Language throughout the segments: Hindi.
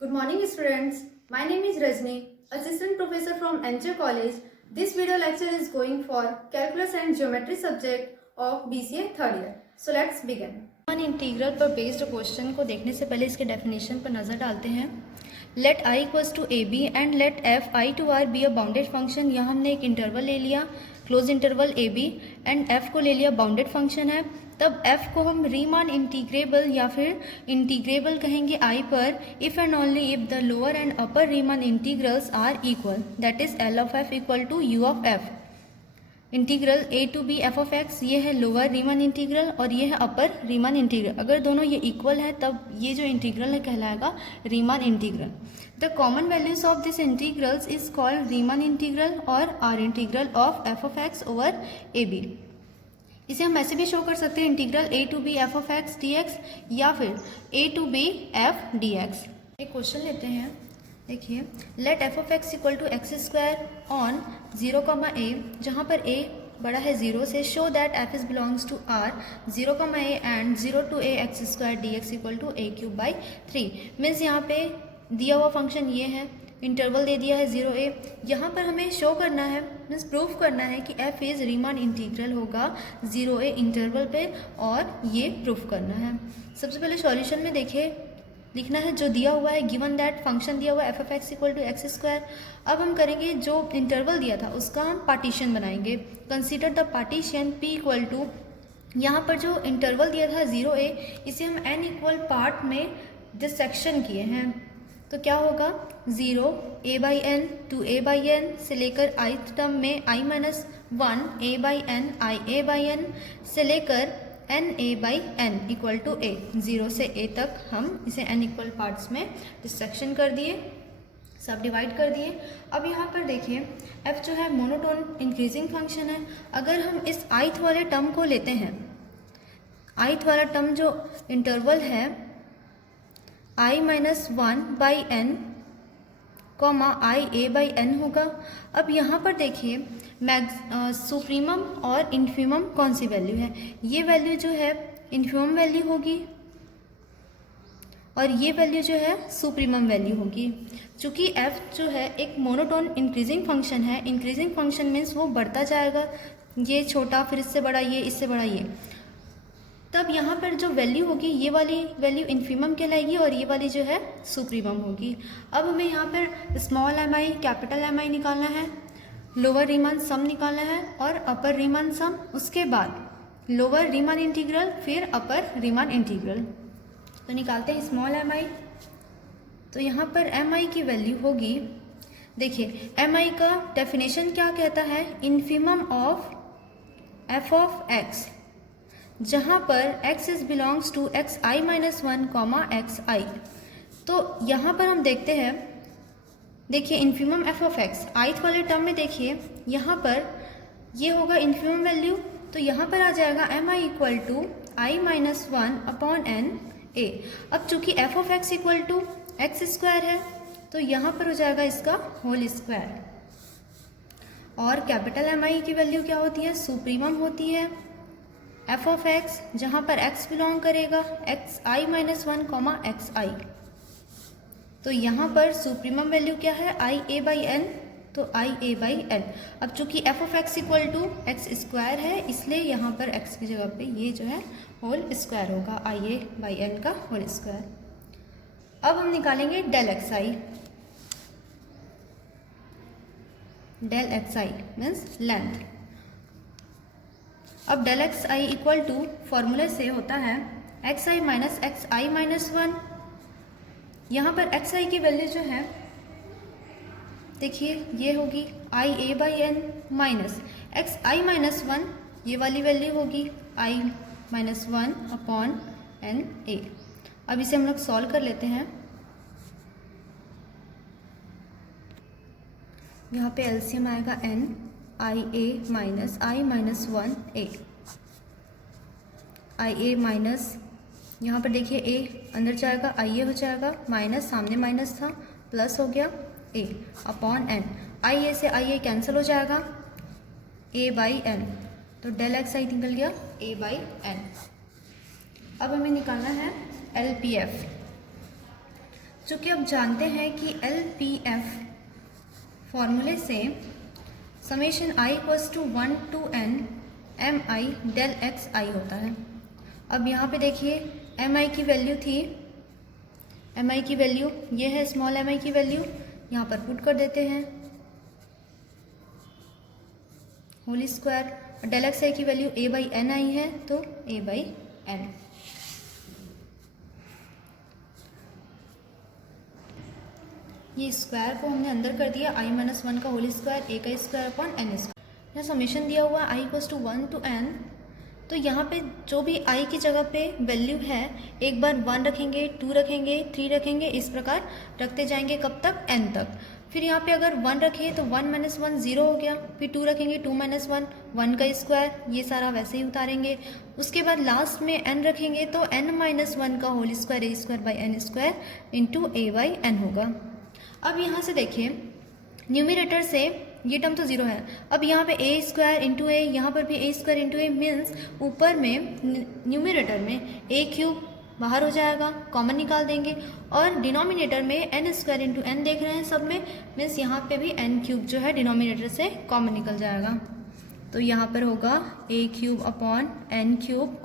Good morning, students. My name is Rajni, Assistant Professor from NJ College. This video lecture is going for Calculus and Geometry subject of BCA third year. So let's begin. Riemann integral पर बेस्ड क्वेश्चन को देखने से पहले इसके डेफिनेशन पर नज़र डालते हैं। Let I equals to a b and let f I to R be a bounded function. यहाँ हमने एक इंटरवल ले लिया, close interval a b, and f को ले लिया बाउंडेड फंक्शन है। तब एफ को हम रीमान इंटीग्रेबल या फिर इंटीग्रेबल कहेंगे आई पर if and only if the lower and upper Riemann integrals are equal, that is L of f equal to U of f. Integral a to b f of x, ये है लोअर रीमान इंटीग्रल और ये है अपर रीमान इंटीग्रल। अगर दोनों ये इक्वल है तब ये जो इंटीग्रल है कहलाएगा Riemann integral. The common values of this integrals is called Riemann integral और R integral of f of x over a b. इसे हम ऐसे भी शो कर सकते हैं, integral a to b f of x d x या फिर a to b f d x. एक क्वेश्चन लेते हैं, देखिए let f of x equal to x square on 0, a, जहाँ पर ए बड़ा है 0 से, show that f is belongs to R 0, a and 0 to a x square d x equal to a cube by 3। Means यहाँ पे दिया हुआ फंक्शन ये है, इंटरवल दे दिया है 0 a। यहाँ पर हमें शो करना है, मीन्स प्रूफ करना है कि एफ इज़ रीमान इंटीग्रल होगा 0 a इंटरवल पे, और ये प्रूफ करना है। सबसे पहले सॉल्यूशन में देखिए लिखना है जो दिया हुआ है, गिवन दैट फंक्शन दिया हुआ है f of x equal to x square. अब हम करेंगे जो इंटरवल दिया था उसका हम पार्टीशन बनाएंगे। Consider the partition P equal to, यहाँ पर जो इंटरवल दिया था 0 a, इसे हम n इक्वल पार्ट में डिसेक्शन किए हैं। तो क्या होगा 0 a by n to a by n से लेकर ith टर्म में i minus 1 a by n i a by n से लेकर n a by n equal to a, 0 से a तक हम इसे n इक्वल पार्ट्स में डिसेक्शन कर दिए, सब डिवाइड कर दिए। अब यहाँ पर देखिए f जो है मोनोटोन इंक्रीजिंग फंक्शन है। अगर हम इस ith वाले टर्म को लेते हैं, ith वाला टर्म जो इंटरवल है i minus 1 by n comma i a by n होगा। अब यहाँ पर देखिए सुप्रीमम और इन्फीमम कौन सी वैल्यू है, ये वैल्यू जो है इन्फीमम वैल्यू होगी और ये वैल्यू जो है सुप्रीमम वैल्यू होगी। चूँकि f जो है एक मोनोटोन इंक्रीजिंग फंक्शन है, इंक्रीजिंग फंक्शन मीन्स वो बढ़ता जाएगा, ये छोटा फिर इससे बड़ा ये, इससे बड़ा ये। तब यहाँ पर जो वैल्यू होगी ये वाली वैल्यू इन्फीमम कहलाएगी और ये वाली जो है सुप्रीमम होगी। अब हमें यहाँ पर small m i capital M i निकालना है, लोअर रीमान सम निकालना है और अपर रीमान सम, उसके बाद लोअर रीमान इंटीग्रल फिर अपर रीमान इंटीग्रल। तो निकालते हैं स्मॉल एम आई। तो यहाँ पर एम आई की वैल्यू होगी, देखिए एम आई का डेफिनेशन क्या कहता है, infimum of f of x, जहाँ पर x is belongs to x i minus 1 comma x i. तो यहाँ पर हम देखते हैं, देखिए infimum f of x ith वाले टर्म में देखिए यहाँ पर ये होगा इन्फीमम वैल्यू, तो यहाँ पर आ जाएगा M i equal to i minus 1 upon n a. अब चूंकि f of x equal to x square है तो यहाँ पर हो जाएगा इसका होल स्क्वायर। और कैपिटल एम आई की वैल्यू क्या होती है, सुप्रीमम होती है एफ ऑफ एक्स, जहाँ पर x बिलोंग करेगा x i minus 1 comma x i. तो यहाँ पर सुप्रीमम वैल्यू क्या है, आई ए बाई एन, तो आई ए बाई एन। अब चूंकि f of x equal to x square है इसलिए यहाँ पर x की जगह पे ये जो है होल स्क्वायर होगा, आई ए बाई एन का होल स्क्वायर। अब हम निकालेंगे del x i, del x i means length. अब del x i equal to फॉर्मूले से होता है x i minus x i minus 1। यहाँ पर एक्स आई की वैल्यू जो है देखिए ये होगी i a by n minus x i minus 1, ये वाली वैल्यू होगी i minus 1 upon n a. अब इसे हम लोग सॉल्व कर लेते हैं। यहाँ पे एलसीएम आएगा एन आई ए माइनस आई माइनस 1 ए, आई ए माइनस यहाँ पर देखिए ए अंदर जाएगा आई ए हो जाएगा, माइनस सामने माइनस था प्लस हो गया ए अपॉन एन, आई ए से आई ए कैंसिल हो जाएगा ए बाई एन, तो डेल एक्स आई निकल गया ए बाई एन। अब हमें निकालना है एल पी एफ। चूँकि अब जानते हैं कि LPF फॉर्मूले से summation i equals to 1 to n mi del xi होता है। अब यहाँ पे देखिए mi की वैल्यू थी, mi की वैल्यू ये है, स्मॉल mi की वैल्यू यहाँ पर पुट कर देते हैं whole square, del x i की value a by n i है तो a बाई एन। ये स्क्वायर को हमने अंदर कर दिया, i माइनस 1 का होल स्क्वायर, a का स्क्वायर अपॉन n स्क्वायर। यहाँ समेशन दिया हुआ i equals to 1 to n, तो यहाँ पे जो भी i की जगह पे वैल्यू है एक बार 1 रखेंगे, 2 रखेंगे, 3 रखेंगे, इस प्रकार रखते जाएंगे कब तक, n तक। फिर यहाँ पे अगर 1 रखें तो 1 माइनस 1 0 हो गया, फिर 2 रखेंगे 2 माइनस 1 1 का स्क्वायर, ये सारा वैसे ही उतारेंगे। उसके बाद लास्ट में n रखेंगे तो n माइनस 1 का whole square a square by n square into a by n होगा। अब यहाँ से देखिए न्यूमिनेटर से ये टर्म तो 0 है, अब यहाँ पे a स्क्वायर इंटू ए, यहाँ पर भी a square into A, means ऊपर में न्यूमिनेटर में a क्यूब बाहर हो जाएगा, कॉमन निकाल देंगे, और डिनोमिनेटर में n स्क्वायर इंटू एन देख रहे हैं सब में, मीन्स यहाँ पे भी n क्यूब जो है डिनोमिनेटर से कॉमन निकल जाएगा। तो यहाँ पर होगा a cube upon n cube,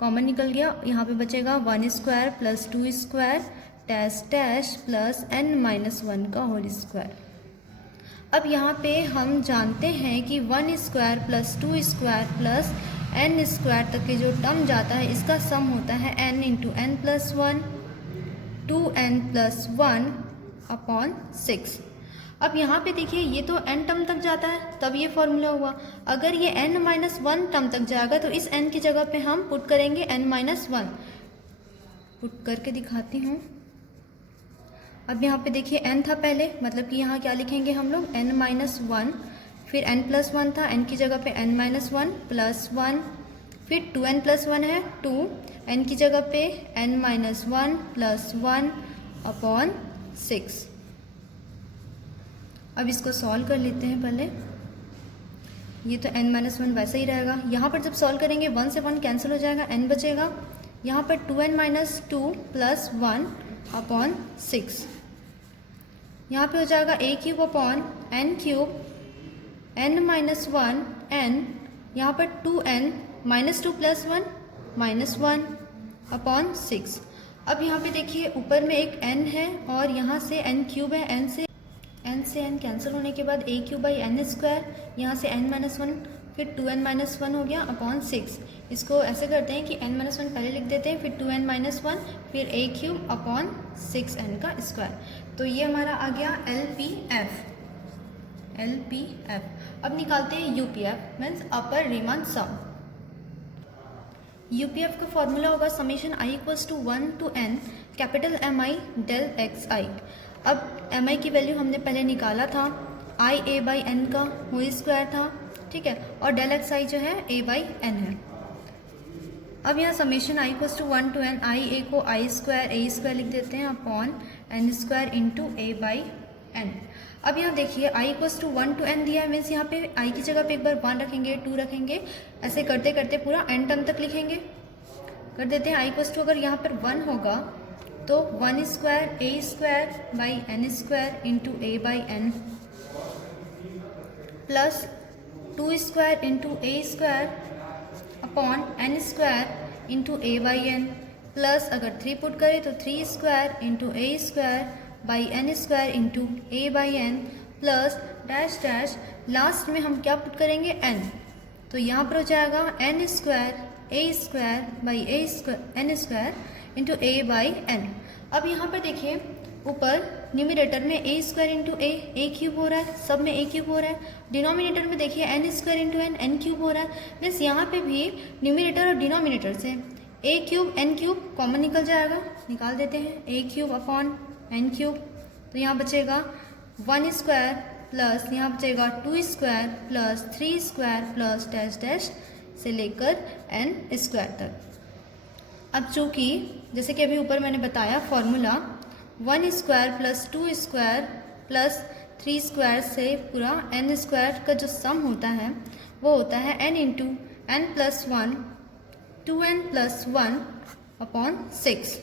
common निकल गया, यहाँ पे बचेगा 1 square plus 2 square dash dash plus n minus 1 का होल स्क्वायर। अब यहाँ पे हम जानते हैं कि 1 square plus 2 square plus n square तक के जो टर्म जाता है इसका सम होता है n into n plus 1 2n plus 1 upon 6। अब यहाँ पे देखिए ये तो n टर्म तक जाता है तब ये फॉर्मूला हुआ, अगर ये n माइनस 1 टर्म तक जाएगा तो इस n की जगह पे हम पुट करेंगे n माइनस 1, पुट करके दिखाती हूँ। अब यहाँ पे देखिए n था पहले, मतलब कि यहाँ क्या लिखेंगे हम लोग n माइनस 1, फिर n प्लस 1 था, n की जगह पे n माइनस 1 प्लस 1, फिर 2n प्लस 1 है 2, n की जगह पे n माइनस 1 प्लस 1 अपॉन 6। अब इसको सॉल्व कर लेते हैं पहले, ये तो n माइनस 1 वैसा ही रहेगा, यहाँ पर जब सॉल्व करेंगे 1 से 1 कैंसिल हो जाएगा, n बचेगा, यहाँ पर 2n माइनस 2 प्लस 1 अपॉन 6, यहाँ पे हो जाएगा a cube upon n cube, n minus 1 n, यहाँ पर 2n minus 2 plus 1 minus 1 upon 6। अब यहाँ पे देखिए ऊपर में एक n है और यहाँ से n क्यूब है, n से n कैंसिल होने के बाद a cube by n square, यहाँ से n माइनस 1 फिर 2n माइनस 1 हो गया अपॉन 6। इसको ऐसे करते हैं कि n माइनस 1 पहले लिख देते हैं, फिर 2n माइनस 1 फिर a क्यूब अपॉन 6n का स्क्वायर। तो ये हमारा आ गया LPF। अब निकालते हैं UPF, means upper Riemann sum. UPF का फॉर्मूला होगा summation i equals to 1 to n capital MI del XI। अब MI की वैल्यू हमने पहले निकाला था, i a बाई एन का होल स्क्वायर था, ठीक है, और डेल XI जो है a बाई एन है। अब यहाँ summation i equals to 1 to n, i a को a स्क्वायर लिख देते हैं upon n square into a by n. अब यहाँ देखिए i equals to 1 to n दिया है, मीन्स यहाँ पे i की जगह पे एक बार 1 रखेंगे, 2 रखेंगे, ऐसे करते करते पूरा n टर्म तक लिखेंगे। कर देते हैं i इक्वल्स टू, अगर यहाँ पर 1 होगा तो 1 square a square by n square into a by n plus 2 square into a square upon n square into a by n plus अगर 3 पुट करें तो 3 square into a square by n square into a by n plus dash dash, last में हम क्या पुट करेंगे n, तो यहाँ पर हो जाएगा n square by n square into a by n. अब यहाँ पर देखिए ऊपर न्यूमिनेटर में a square into a cube हो रहा है, सब में a क्यूब हो रहा है, डिनोमिनेटर में देखिए n square into n cube हो रहा है, मीन्स यहाँ पे भी न्यूमिनेटर और डिनोमिनेटर से a cube n cube common निकल जाएगा, निकाल देते हैं a cube upon n cube, तो यहाँ बचेगा 1 स्क्वायर प्लस यहाँ बचेगा 2 square plus 3 square plus dash dash से लेकर n स्क्वायर तक। अब चूँकि जैसे कि अभी ऊपर मैंने बताया formula 1 square plus 2 square plus 3 square से पूरा n स्क्वायर का जो सम होता है वो होता है n into n plus 1 2n plus 1 upon 6।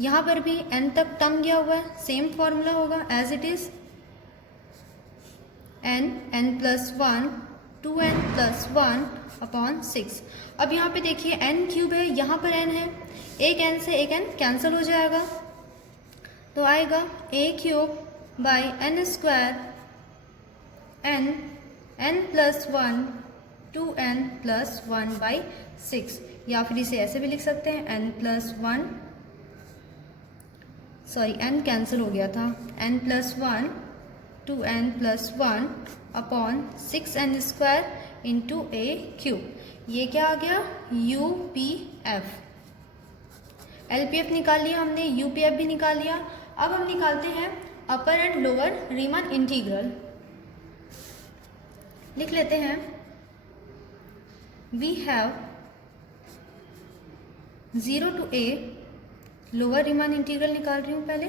यहाँ पर भी n तक टर्म गया हुआ है, सेम फॉर्मूला होगा as it is n+1 2n+1 upon 6। अब यहाँ पे देखिए n³ है, यहाँ पर n है, एक n से एक n कैंसिल हो जाएगा, तो आएगा a³ by n² n+1 2n+1 by 6, या फिर इसे ऐसे भी लिख सकते हैं n कैंसिल हो गया था, n+1 2n+1 upon 6n² into a³। ये क्या आ गया? UPF। LPF निकाल लिया हमने, UPF भी निकाल लिया। अब हम निकालते हैं upper and lower Riemann integral. लिख लेते हैं we have 0 to a, lower Riemann integral निकाल रही हूँ पहले,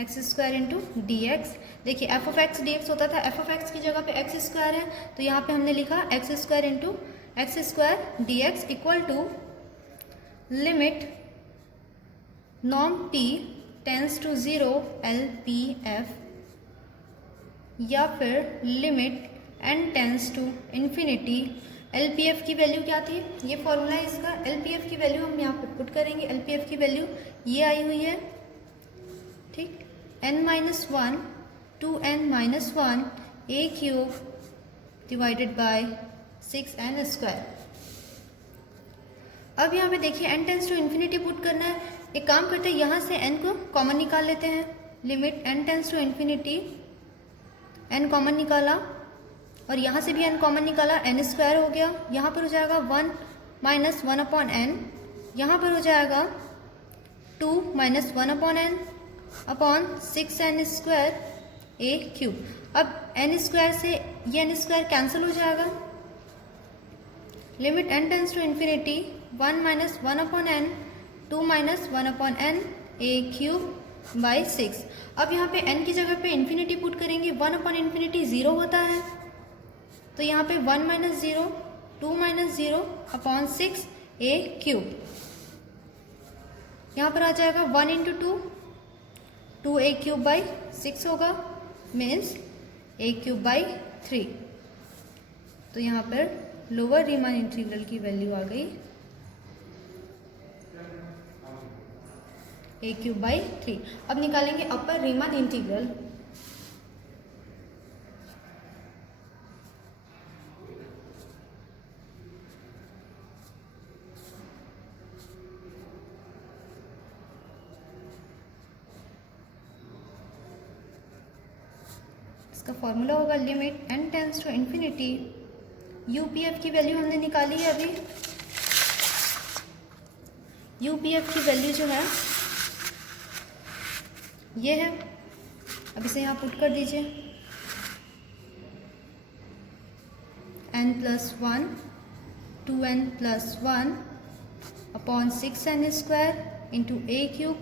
x² इंटू डी एक्स। देखिए f(x) dx होता था, f(x) की जगह पे x² है, तो यहाँ पे हमने लिखा x² into x² dx equal to limit norm p tends to 0 LPF, या फिर limit n tends to infinity. LPF की वैल्यू क्या थी? ये फॉर्मूला है इसका। LPF की वैल्यू हम यहाँ पे पुट करेंगे। LPF की वैल्यू ये आई हुई है, ठीक, n-1 2n-1 a³ divided by 6n²। अब यहाँ पे देखिए n tends to infinity put करना है। एक काम करते हैं, यहाँ से n को कॉमन निकाल लेते हैं। Limit n tends to infinity, n common निकाला और यहाँ से भी n कॉमन निकाला, n² हो गया। यहाँ पर हो जाएगा 1 - 1 अपॉन n, यहाँ पर हो जाएगा 2 - 1 upon n upon 6n² a³। अब n² से ये n² कैंसिल हो जाएगा। Limit n tends to infinity 1 - 1 upon n 2 - 1 upon n a³ by 6। अब यहाँ पे n की जगह पे इन्फिनिटी पुट करेंगे। 1 अपॉन इन्फिनिटी 0 होता है, तो यहाँ पे 1 - 0 2 - 0 अपॉन 6 a³। यहाँ पर आ जाएगा 1 इंटू 2 a³ बाई 6 होगा, मीन्स a³ बाई 3। तो यहाँ पर लोअर रीमन इंटीग्रल की वैल्यू आ गई a³ बाई 3। अब निकालेंगे अपर रीमन इंटीग्रल। इसका फॉर्मूला होगा limit n tends to infinity. UPF की वैल्यू हमने निकाली है अभी। UPF की वैल्यू जो है ये है। अब इसे यहाँ पुट कर दीजिए, n+1 2n+1 upon 6n² into a³।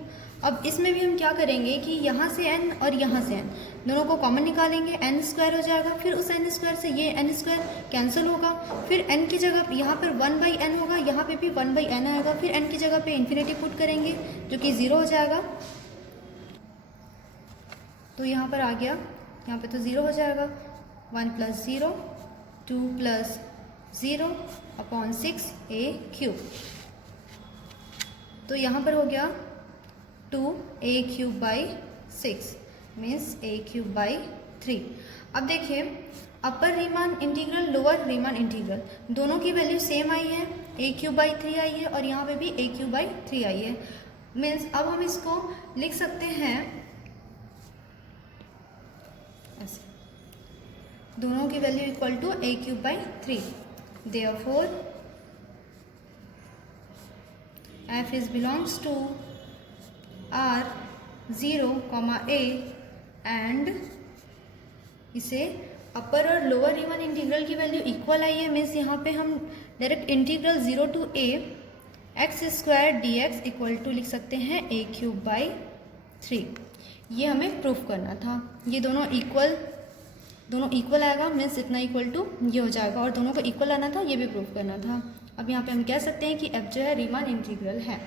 अब इसमें भी हम क्या करेंगे कि यहाँ से n और यहाँ से n दोनों को कॉमन निकालेंगे, n² हो जाएगा। फिर उस n² से ये n² कैंसिल होगा, फिर n की जगह यहाँ पर 1/n होगा, यहाँ पे भी 1/n आएगा। फिर n की जगह पे इन्फिनिटी पुट करेंगे जो कि 0 हो जाएगा, तो यहाँ पर आ गया, यहाँ पे तो 0 हो जाएगा। 1 + 0 2 + 0 अपॉन 6 a³। तो यहाँ पर हो गया 2 a³ by 6 means a³ by 3। अब देखिए अपर Riemann integral, lower Riemann integral दोनों की वैल्यू सेम आई है, a³ बाई 3 आई है और यहाँ पे भी a³ बाई 3 आई है। मीन्स अब हम इसको लिख सकते हैं ऐसे, दोनों की value equal to a³ by 3। Therefore f is belongs to R0, a and इसे अपर और लोअर रीमन इंटीग्रल की वैल्यू इक्वल आई है। मीन्स यहाँ पे हम direct integral 0 to a x² dx equal to लिख सकते हैं a³ बाई 3। ये हमें प्रूफ करना था। ये दोनों इक्वल आएगा, मीन्स इतना इक्वल टू ये हो जाएगा, और दोनों को इक्वल आना था, ये भी प्रूफ करना था। अब यहाँ पे हम कह सकते हैं कि f जो है रीमन इंटीग्रल है।